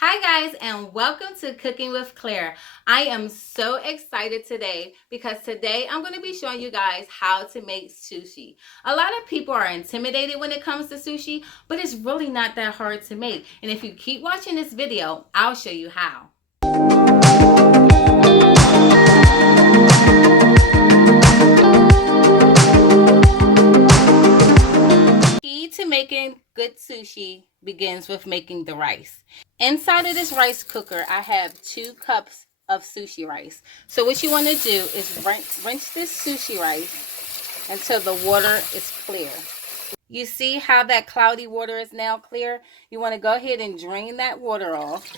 Hi guys, and welcome to Cooking with Claire. I am so excited today because today I'm going to be showing you guys how to make sushi. A lot of people are intimidated when it comes to sushi, but it's really not that hard to make. And if you keep watching this video, I'll show you how. Key to making good sushi begins with making the rice. Inside of this rice cooker, I have 2 cups of sushi rice. So what you want to do is rinse this sushi rice until the water is clear. You see how that cloudy water is now clear? You want to go ahead and drain that water off.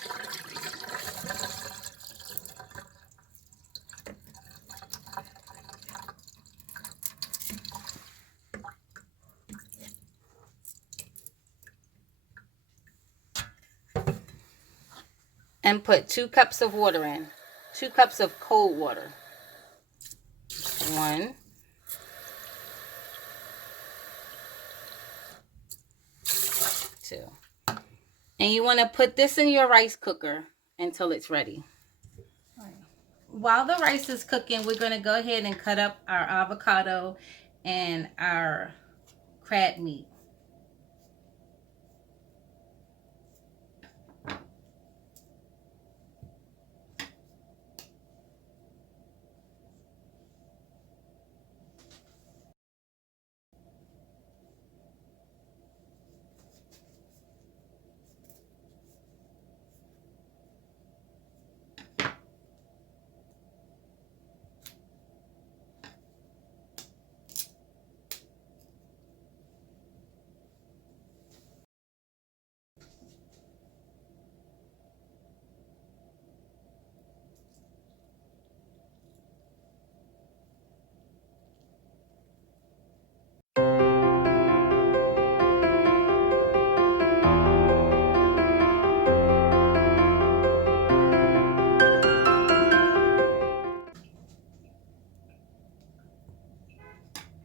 And put 2 cups of water in. 2 cups of cold water. 1, 2. And you want to put this in your rice cooker until it's ready. While the rice is cooking, we're going to go ahead and cut up our avocado and our crab meat.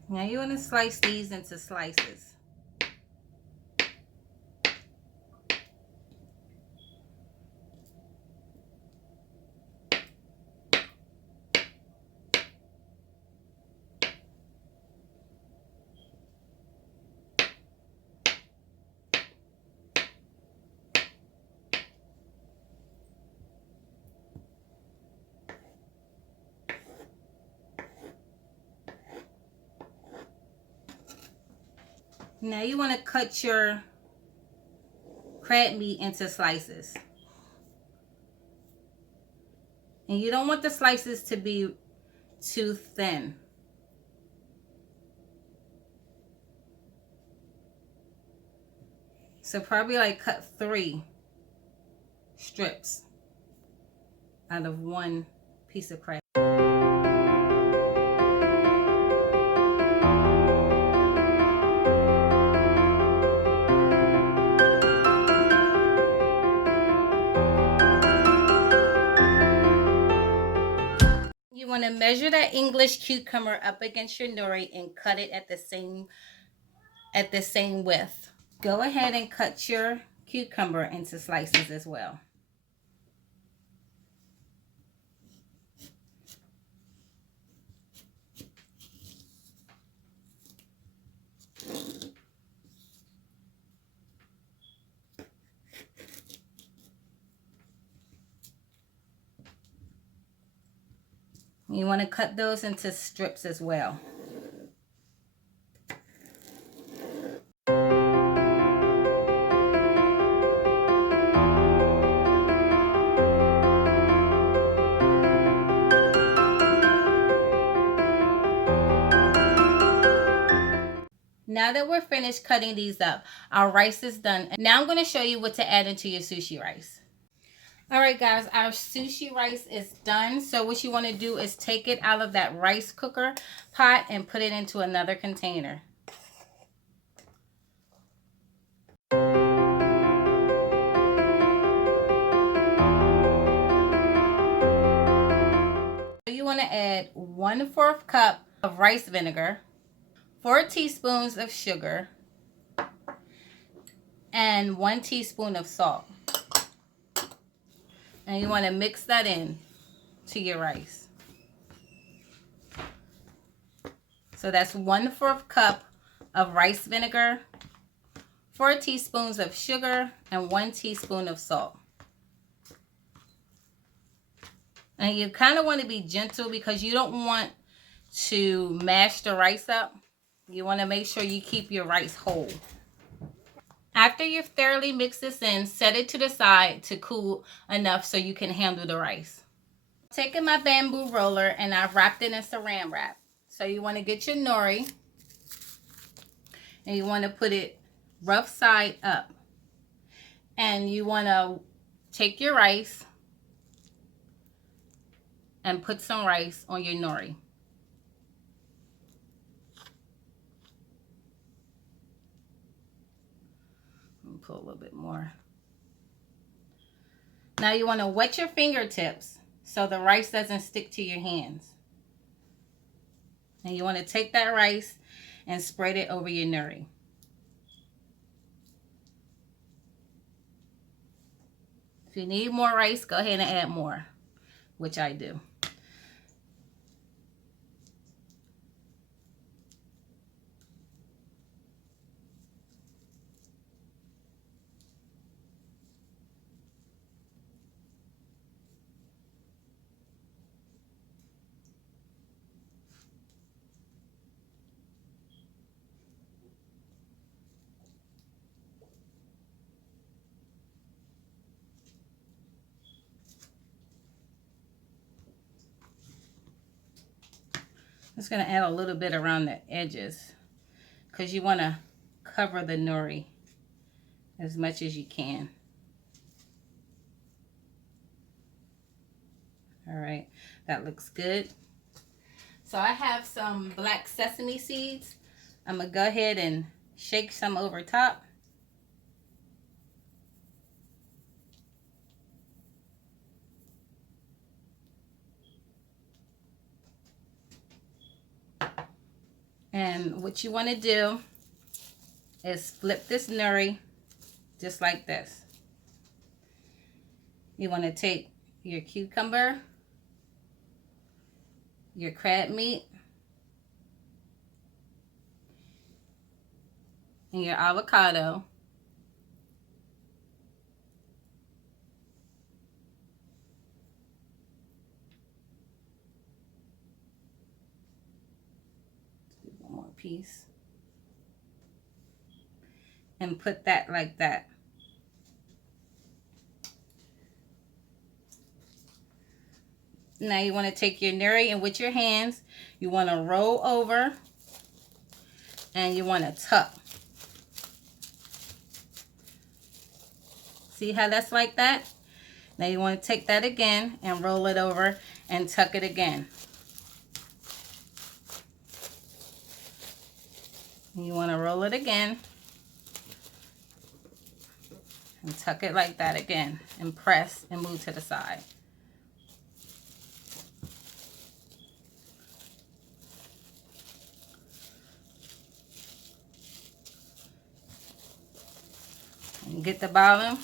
Now you want to slice these into slices. Now you want to cut your crab meat into slices. And you don't want the slices to be too thin. So probably like cut 3 strips out of 1 piece of crab. You want to measure that English cucumber up against your nori and cut it at the same width. Go ahead and cut your cucumber into slices as well. You want to cut those into strips as well. Now that we're finished cutting these up, our rice is done. Now I'm going to show you what to add into your sushi rice. Alright guys, our sushi rice is done. So what you want to do is take it out of that rice cooker pot and put it into another container. You want to add 1/4 cup of rice vinegar, 4 teaspoons of sugar, and 1 teaspoon of salt. And you want to mix that in to your rice. So that's 1/4 cup of rice vinegar, 4 teaspoons of sugar, and 1 teaspoon of salt. And you kind of want to be gentle because you don't want to mash the rice up. You want to make sure you keep your rice whole. After you've thoroughly mixed this in, set it to the side to cool enough so you can handle the rice. Taking my bamboo roller and I've wrapped it in saran wrap. So you want to get your nori and you want to put it rough side up. And you want to take your rice and put some rice on your nori. Put a little bit more. Now you want to wet your fingertips so the rice doesn't stick to your hands. And you want to take that rice and spread it over your nori. If you need more rice, go ahead and add more, which I do. I'm just going to add a little bit around the edges because you want to cover the nori as much as you can. All right, that looks good. So I have some black sesame seeds. I'm going to go ahead and shake some over top. And what you want to do is flip this nori just like this. You want to take your cucumber, your crab meat, and your avocado. Do one more piece. And put that like that. Now you want to take your nori and with your hands, you want to roll over and you want to tuck. See how that's like that? Now you want to take that again and roll it over and tuck it again. And you want to roll it again and tuck it like that again and press and move to the side. And get the bottom.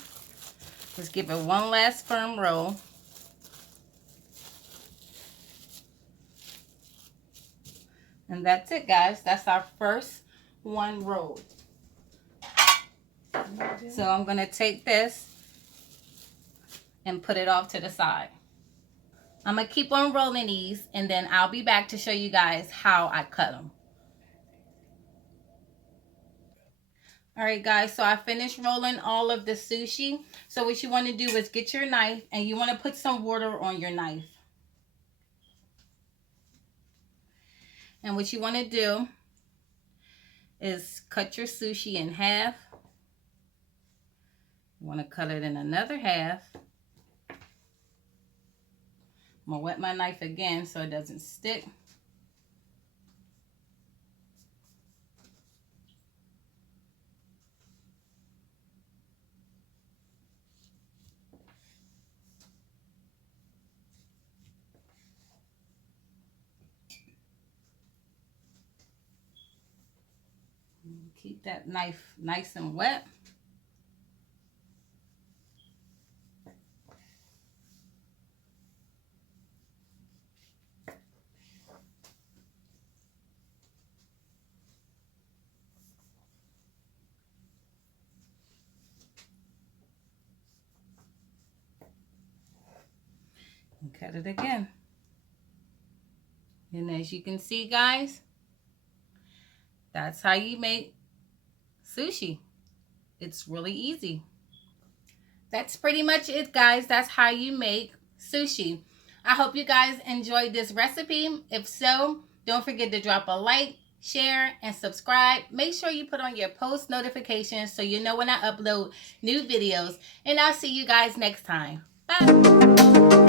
Let's give it one last firm roll. And that's it, guys. That's our first one rolled. So I'm going to take this and put it off to the side. I'm going to keep on rolling these and then I'll be back to show you guys how I cut them. Alright guys, so I finished rolling all of the sushi. So what you want to do is get your knife and you want to put some water on your knife. And what you want to do is cut your sushi in half. You want to cut it in another half. I'm going to wet my knife again so it doesn't stick. Keep that knife nice and wet. And cut it again. And as you can see, guys, that's how you make sushi. It's really easy. That's pretty much it, guys. That's how you make sushi. I hope you guys enjoyed this recipe. If so, don't forget to drop a like, share, and subscribe. Make sure you put on your post notifications so you know when I upload new videos. And I'll see you guys next time. Bye.